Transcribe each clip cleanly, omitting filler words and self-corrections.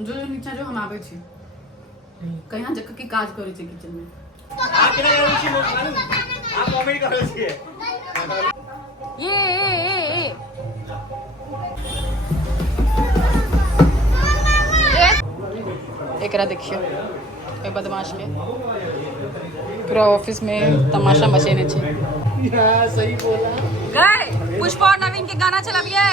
जो नीचे जो हम आवे छी कहीं जगह की काज करे छी किचन में આ કેના એવું છે આ કોમેડી કરો છે ये एकरा देखिए ए बदमाश के पूरा ऑफिस में तमाशा मचेने छे हाँ सही बोला गए पुष्पा और नवीन के गाना चलाबिए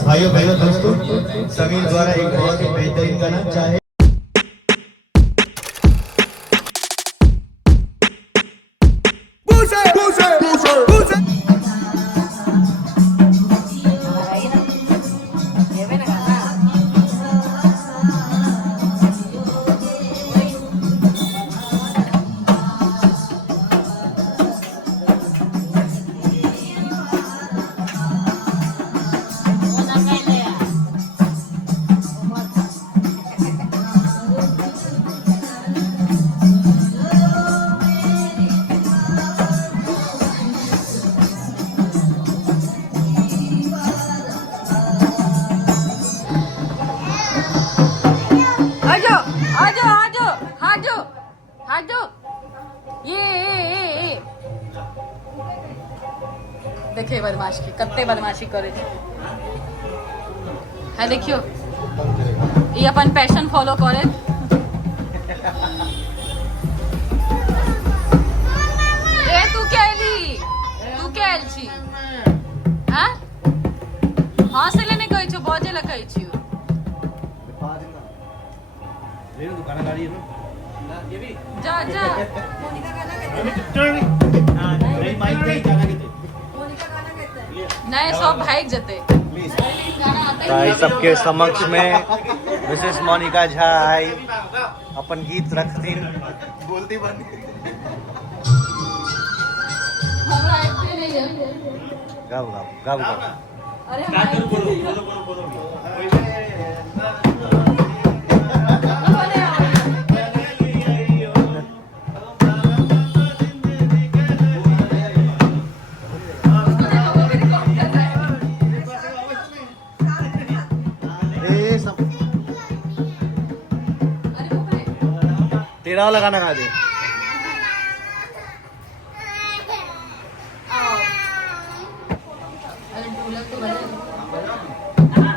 भाइयों बहनों दोस्तों समीर द्वारा एक बहुत ही बेहतरीन गाना चाहे देखे बदमाश की कत्ते बदमाशी करे है देखियो ये अपन पैशन फॉलो करे ए तू क्या एल छी हां हां से लेने गई छो बजे ल कहि छी रेणु दुकान गाड़ी है ना ये भी जा मोनिका गाना कहते हैं हां नहीं माइक दे गाना कहते नए सब भाई जते भाई सबके समक्ष में मिसेस मोनिका झा आई अपन गीत रखती बोलती बन हमरा एकते नहीं है गाओ अरे बोलो तेरा वाला गाना गा दे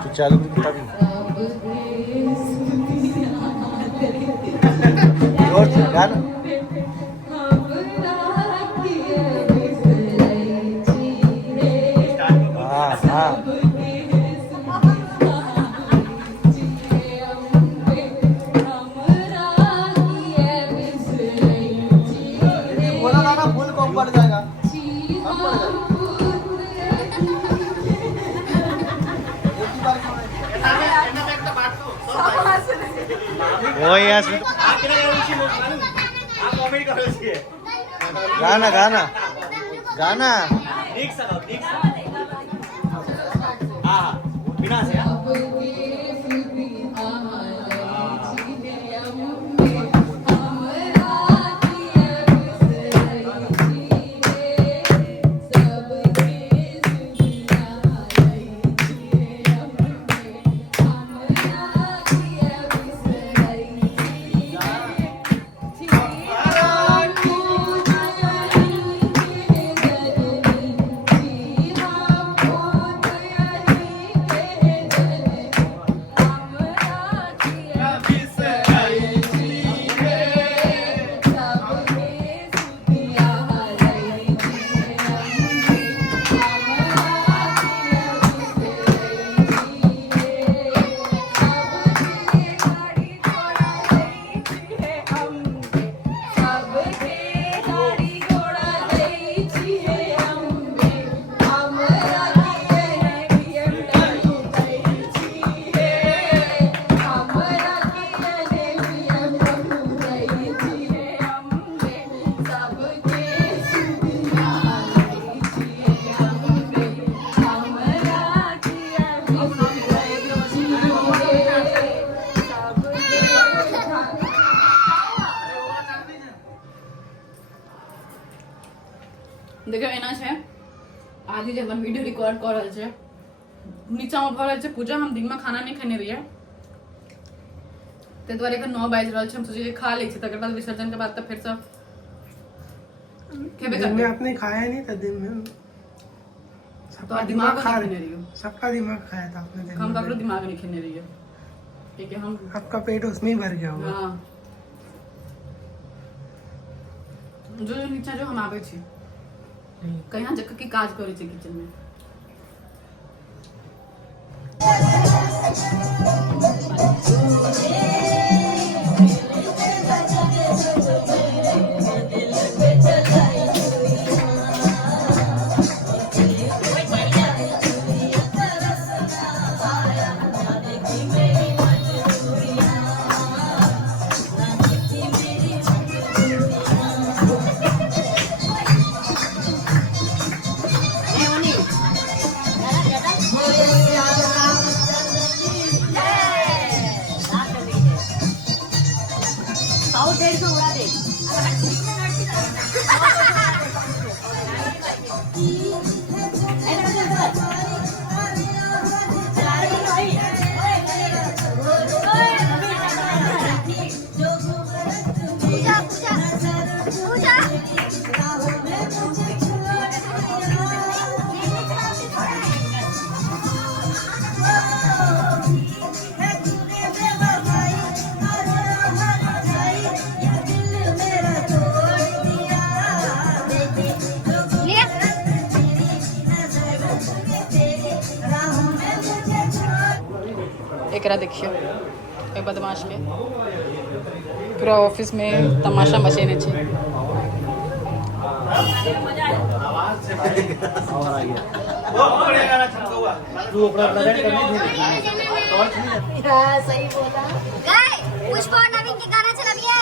तो चालू और गाना हाँ वही यार गाना गाना गाना हाँ बिना से देखियो एना छै आदि जे अपन वीडियो रिकॉर्ड कर रहल छै नीचा में भऽ रहल छै पूजा। हम दिन में खाना नहीं खेने रहिए ते द्वारे एखन 9 बाजि रहल छै। हम सोचे खा लै छी तकर बाद विसर्जन के बाद तब फिर से खेबे दिन में करबे। आपने खाया नहीं था दिन में तो दिमाग खा रहे रहियो। सबका दिमाग खाया था आपने दिन हम में। ककरो दिमाग नहीं खेने रहिए ठीक है। हम आपका पेट उसमें ही भर गया होगा। हाँ जो नीचा जो हम आबै छी कहीं जगह की काज करे छै किचन में। एकरा देखियो ए बदमाश के पूरा ऑफिस में तमाशा मचेने छे। सही बोला। पुष्पा और नवीन के गाना चलाइए।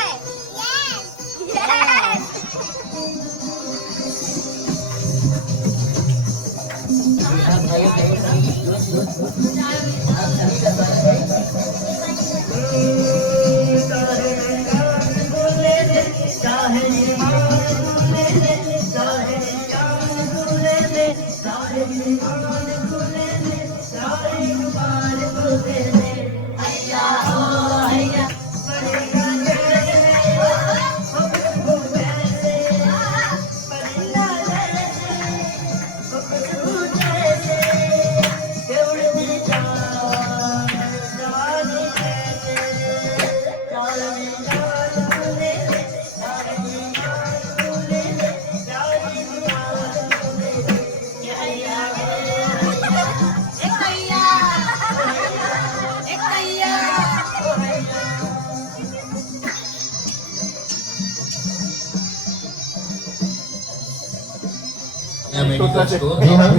जी हाँ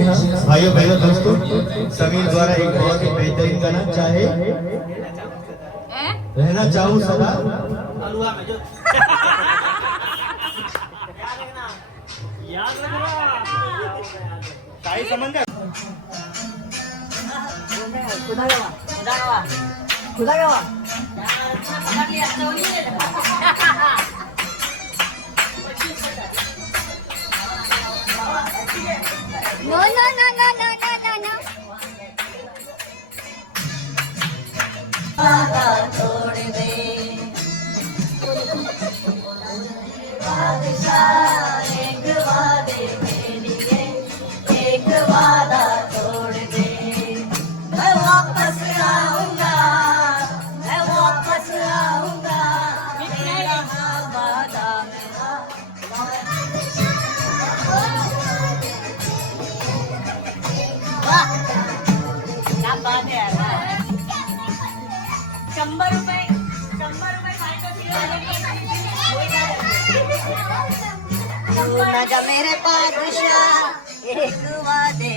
भाइयों बहनों दोस्तों समीर द्वारा एक बहुत ही बेहतरीन गाना चाहे रहना चाहूँ सदा No, no, no, no, no, no, no, no. तोड़ दे बादशाह एक वादे के लिए एक वादा तोड़ दे। मैं वापस आऊंगा, मैं वापस आऊंगा, मेरा वादा क्या बात है यार। 100 रुपए तू ना जा मेरे पादशाह एक वादे